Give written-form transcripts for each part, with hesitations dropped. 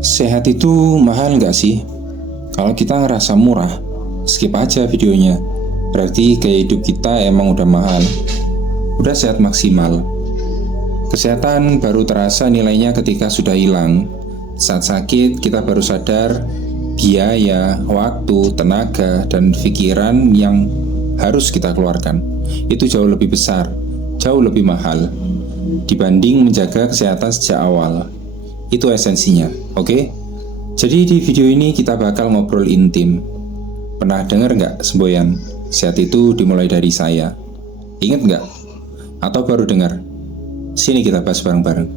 Sehat itu mahal nggak sih? Kalau kita ngerasa murah, skip aja videonya. Berarti gaya hidup kita emang udah mahal. Udah sehat maksimal. Kesehatan baru terasa nilainya ketika sudah hilang. Saat sakit, kita baru sadar biaya, waktu, tenaga, dan pikiran yang harus kita keluarkan. Itu jauh lebih besar, jauh lebih mahal dibanding menjaga kesehatan sejak awal. Itu esensinya, oke? Jadi di video ini kita bakal ngobrol intim. Pernah dengar nggak semboyan? Sehat itu dimulai dari saya. Ingat nggak? Atau baru dengar? Sini kita bahas bareng-bareng.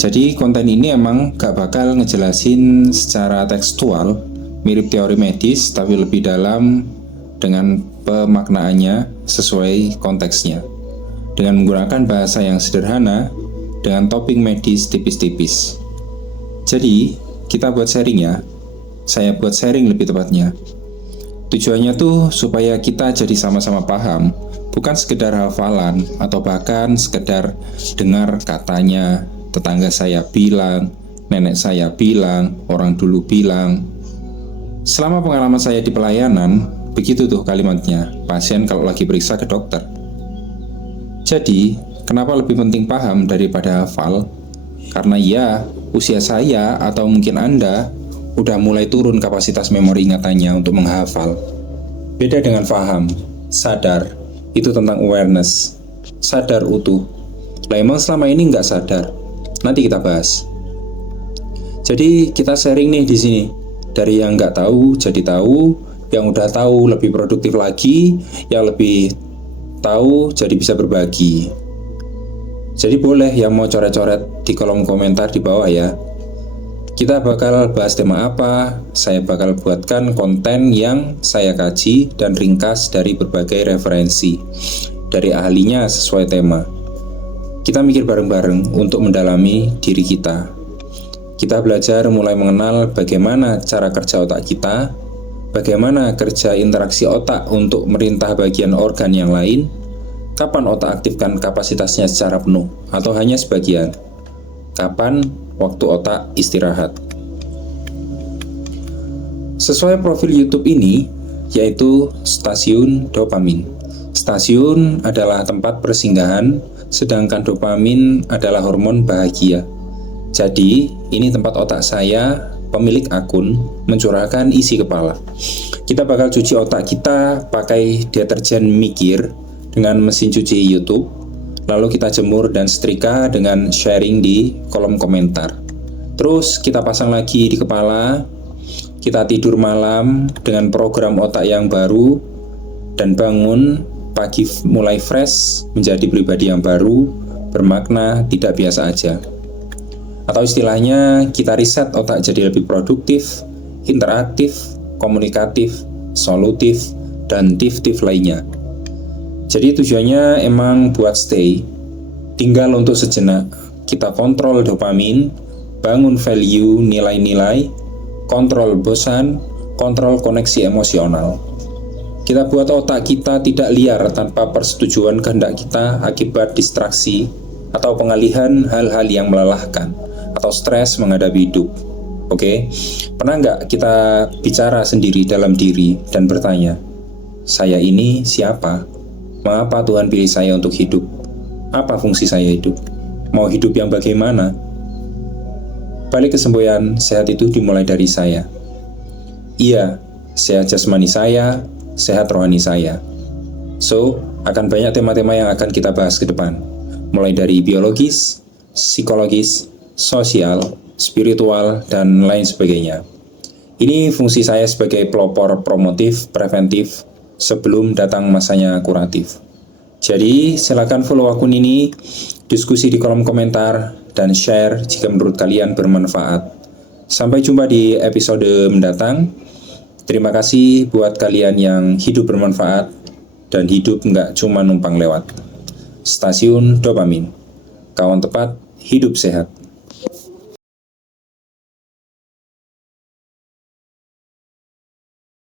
Jadi konten ini emang gak bakal ngejelasin secara tekstual, mirip teori medis, tapi lebih dalam dengan pemaknaannya sesuai konteksnya. Dengan menggunakan bahasa yang sederhana, dengan topik medis tipis-tipis. Jadi, kita buat sharing ya. Saya buat sharing lebih tepatnya. Tujuannya tuh supaya kita jadi sama-sama paham, bukan sekedar hafalan atau bahkan sekedar dengar katanya, tetangga saya bilang, nenek saya bilang, orang dulu bilang. Selama pengalaman saya di pelayanan, begitu tuh kalimatnya, pasien kalau lagi periksa ke dokter. Jadi, kenapa lebih penting paham daripada hafal? Karena ya, usia saya atau mungkin Anda udah mulai turun kapasitas memori ingatannya untuk menghafal. Beda dengan paham, sadar, itu tentang awareness, sadar utuh. Lah emang selama ini nggak sadar? Nanti kita bahas. Jadi kita sharing nih di sini. Dari yang nggak tahu jadi tahu, yang udah tahu lebih produktif lagi, yang lebih tahu jadi bisa berbagi. Jadi boleh yang mau coret-coret di kolom komentar di bawah ya. Kita bakal bahas tema apa, saya bakal buatkan konten yang saya kaji dan ringkas dari berbagai referensi, dari ahlinya sesuai tema. Kita mikir bareng-bareng untuk mendalami diri kita. Kita belajar mulai mengenal bagaimana cara kerja otak kita, bagaimana kerja interaksi otak untuk merintah bagian organ yang lain, kapan otak aktifkan kapasitasnya secara penuh atau hanya sebagian, kapan waktu otak istirahat. Sesuai profil YouTube ini, yaitu stasiun dopamin. Stasiun adalah tempat persinggahan, sedangkan dopamin adalah hormon bahagia. Jadi, ini tempat otak saya, pemilik akun, mencurahkan isi kepala. Kita bakal cuci otak kita pakai deterjen mikir dengan mesin cuci YouTube, lalu kita jemur dan setrika dengan sharing di kolom komentar. Terus kita pasang lagi di kepala, kita tidur malam dengan program otak yang baru, dan bangun pagi mulai fresh, menjadi pribadi yang baru, bermakna, tidak biasa aja. Atau istilahnya, kita riset otak jadi lebih produktif, interaktif, komunikatif, solutif, dan tif-tif lainnya. Jadi tujuannya emang buat stay, tinggal untuk sejenak, kita kontrol dopamin, bangun value, nilai-nilai, kontrol bosan, kontrol koneksi emosional. Kita buat otak kita tidak liar tanpa persetujuan kehendak kita akibat distraksi atau pengalihan hal-hal yang melelahkan atau stres menghadapi hidup. Oke? Pernah nggak kita bicara sendiri dalam diri dan bertanya, saya ini siapa? Mengapa Tuhan pilih saya untuk hidup? Apa fungsi saya hidup? Mau hidup yang bagaimana? Balik ke semboyan, sehat itu dimulai dari saya. Iya, sehat jasmani saya, sehat rohani saya. So, akan banyak tema-tema yang akan kita bahas ke depan. Mulai dari biologis, psikologis, sosial, spiritual, dan lain sebagainya. Ini fungsi saya sebagai pelopor promotif, preventif, sebelum datang masanya kuratif. Jadi, silakan follow akun ini, diskusi di kolom komentar, dan share jika menurut kalian bermanfaat. Sampai jumpa di episode mendatang. Terima kasih buat kalian yang hidup bermanfaat dan hidup nggak cuma numpang lewat. Stasiun dopamin, kawan tepat, hidup sehat.